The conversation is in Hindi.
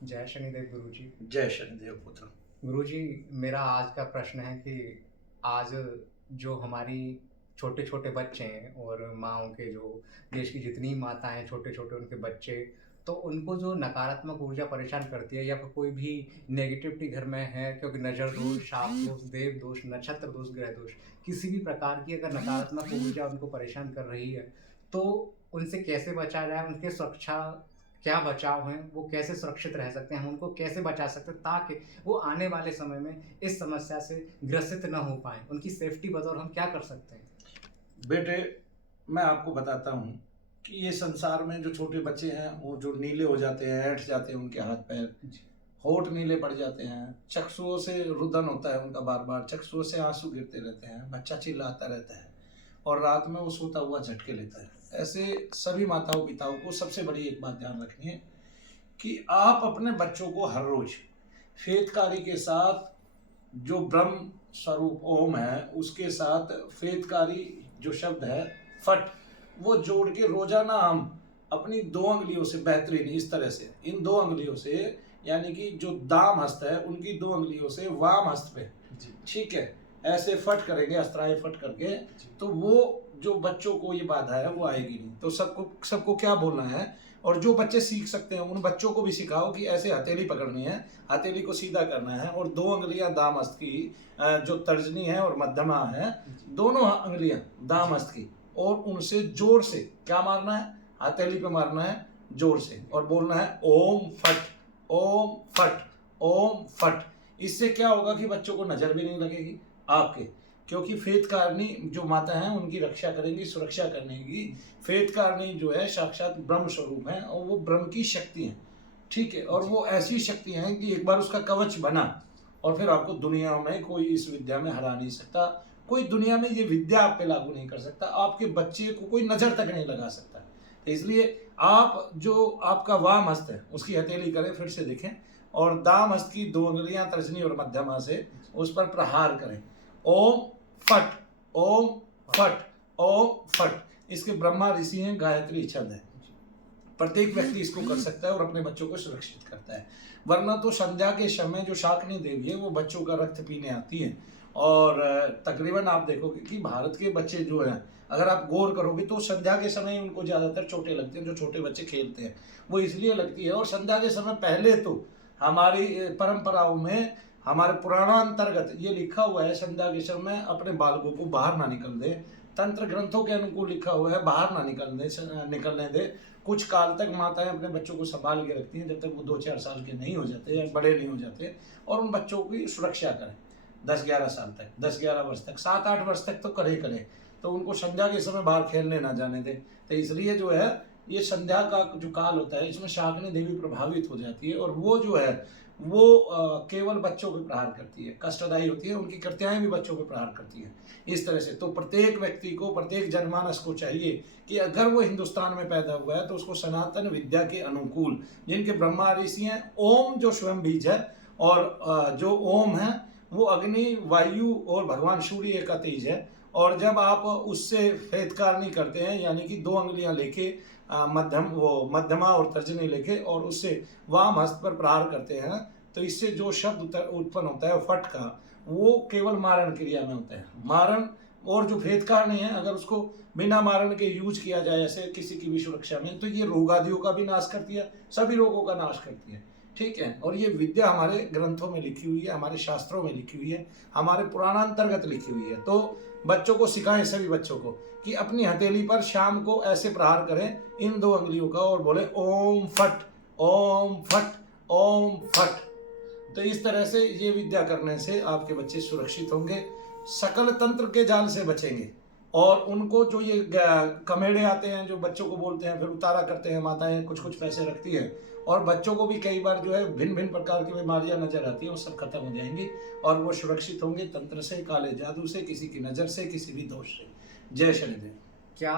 जय शनिदेव गुरुजी। जय शनिदेव पुत्र। गुरुजी, मेरा आज का प्रश्न है कि आज जो हमारी छोटे-छोटे बच्चे हैं और माँओं के जो देश की जितनी माताएँ हैं, छोटे-छोटे उनके बच्चे, तो उनको जो नकारात्मक ऊर्जा परेशान करती है या फिर कोई भी नेगेटिविटी घर में है क्योंकि नज़र दोष, शाप दोष, देव दोष, नक्षत्र दोष, ग्रह दोष, किसी भी प्रकार की अगर नकारात्मक ऊर्जा उनको परेशान कर रही है, तो उनसे कैसे बचा जाए? उनकी सुरक्षा क्या बचाव हैं? वो कैसे सुरक्षित रह सकते हैं? हम उनको कैसे बचा सकते हैं ताकि वो आने वाले समय में इस समस्या से ग्रसित ना हो पाएँ? उनकी सेफ्टी बतौर हम क्या कर सकते हैं? बेटे, मैं आपको बताता हूँ कि ये संसार में जो छोटे बच्चे हैं वो जो नीले हो जाते हैं, ऐंठ जाते हैं उनके हाथ पैर, जी। होठ नीले पड़ जाते हैं, चक्षुओं से रुदन होता है उनका, बार बार चक्षुओं से आंसू गिरते रहते हैं, बच्चा चिल्लाता रहता है और रात में वो सोता हुआ झटके लेता है। ऐसे सभी माताओं पिताओं को सबसे बड़ी एक बात ध्यान रखनी है कि आप अपने बच्चों को हर रोज फेतकारी के साथ, जो ब्रह्म स्वरूप ओम है उसके साथ फेतकारी जो शब्द है फट, वो जोड़ के रोजाना हम अपनी 2 अंगुलियों से, बेहतरीन इस तरह से इन 2 अंगुलियों से, यानी कि जो दाम हस्त है उनकी 2 अंगुलियों से वाम हस्त पे, जी। ठीक है, ऐसे फट करेंगे, अस्त्राय फट करके, तो वो जो बच्चों को ये बाधा है वो आएगी नहीं। तो सबको सबको क्या बोलना है, और जो बच्चे सीख सकते हैं उन बच्चों को भी सिखाओ कि ऐसे हथेली पकड़नी है, हथेली को सीधा करना है और 2 अंगुलियां दाम हस्त की, जो तर्जनी है और मध्यमा है, दोनों अंगुलियां दाम हस्त की, और उनसे जोर से क्या मारना है, हथेली पे मारना है जोर से, और बोलना है ओम फट, ओम फट, ओम फट। इससे क्या होगा कि बच्चों को नजर भी नहीं लगेगी आपके, क्योंकि फेतकारनी जो माता है उनकी रक्षा करेंगी, सुरक्षा करने की। फेतकारनी जो है साक्षात ब्रह्म स्वरूप है और वो ब्रह्म की शक्ति है, ठीक है, और वो ऐसी शक्ति है कि एक बार उसका कवच बना और फिर आपको दुनिया में कोई इस विद्या में हरा नहीं सकता, कोई दुनिया में ये विद्या आप पे लागू नहीं कर सकता, आपके बच्चे को कोई नजर तक नहीं लगा सकता। तो इसलिए आप जो आपका वाम हस्त है उसकी हथेली करें, फिर से देखें, और दाम हस्त की 2 अंगुलियां तर्जनी और मध्यमा से उस पर प्रहार करें। ओम फट, ओम फट, ओम फट। इसके ब्रह्मा ऋषि हैं, गायत्री छंद है। प्रत्येक व्यक्ति इसको कर सकता है और अपने बच्चों को सुरक्षित करता है। वरना तो संध्या के समय जो शाकनी देवी है वो बच्चों का रक्त पीने आती है, और तकरीबन आप देखोगे कि भारत के बच्चे जो हैं, अगर आप गौर करोगे तो संध्या के समय उनको ज़्यादातर चोटें लगती हैं, जो छोटे बच्चे खेलते हैं वो इसलिए लगती है। और संध्या के समय पहले तो हमारी परंपराओं में, हमारे पुराणांतर्गत ये लिखा हुआ है, संध्या के समय अपने बालकों को बाहर ना निकल दे, तंत्र ग्रंथों के अनुकूल लिखा हुआ है बाहर ना निकलने दे। कुछ काल तक माताएं अपने बच्चों को संभाल के रखती हैं जब तक वो 2-4 साल के नहीं हो जाते या बड़े नहीं हो जाते, और उन बच्चों की सुरक्षा करें 10-11 साल तक, 10-11 वर्ष तक, 7-8 वर्ष तक तो करें, तो उनको संध्या के समय बाहर खेलने ना जाने दें। तो इसलिए जो है ये संध्या का जो काल होता है इसमें शाकनी देवी प्रभावित हो जाती है, और वो जो है वो केवल बच्चों पे प्रहार करती है, कष्टदायी होती है, उनकी कृत्याएं भी बच्चों पे प्रहार करती हैं इस तरह से। तो प्रत्येक व्यक्ति को, प्रत्येक जनमानस को चाहिए कि अगर वो हिंदुस्तान में पैदा हुआ है तो उसको सनातन विद्या के अनुकूल, जिनके ब्रह्मा ऋषि हैं, ओम जो स्वयं बीज है, और जो ओम है वो अग्नि, वायु और भगवान सूर्य का तेज है, और जब आप उससे फेतकारनी करते हैं, यानी कि 2 अंगुलियां लेके मध्यमा और तर्जनी लेके और उससे वाम हस्त पर प्रहार करते हैं, तो इससे जो शब्द उत्पन्न होता है फट का, वो केवल मारण क्रिया में होता है, मारण। और जो भेदकारणी है, अगर उसको बिना मारण के यूज किया जाए ऐसे किसी की भी सुरक्षा में, तो ये रोगादियों का भी नाश करती है, सभी रोगों का नाश करती है, ठीक है। और ये विद्या हमारे ग्रंथों में लिखी हुई है, हमारे शास्त्रों में लिखी हुई है, हमारे पुराणांतर्गत लिखी हुई है। तो बच्चों को सिखाएं, सभी बच्चों को, कि अपनी हथेली पर शाम को ऐसे प्रहार करें इन 2 अंगुलियों का, और बोले ओम फट, ओम फट, ओम फट। तो इस तरह से ये विद्या करने से आपके बच्चे सुरक्षित होंगे, सकल तंत्र के जाल से बचेंगे। और उनको जो ये कमेड़े आते हैं जो बच्चों को बोलते हैं, फिर उतारा करते हैं माताएं, कुछ कुछ पैसे रखती हैं, और बच्चों को भी कई बार जो है भिन्न भिन्न प्रकार की बीमारियां नजर आती है, वो सब खत्म हो जाएंगी और वो सुरक्षित होंगे तंत्र से, काले जादू से, किसी की नज़र से, किसी भी दोष से। जय शनिदेव। क्या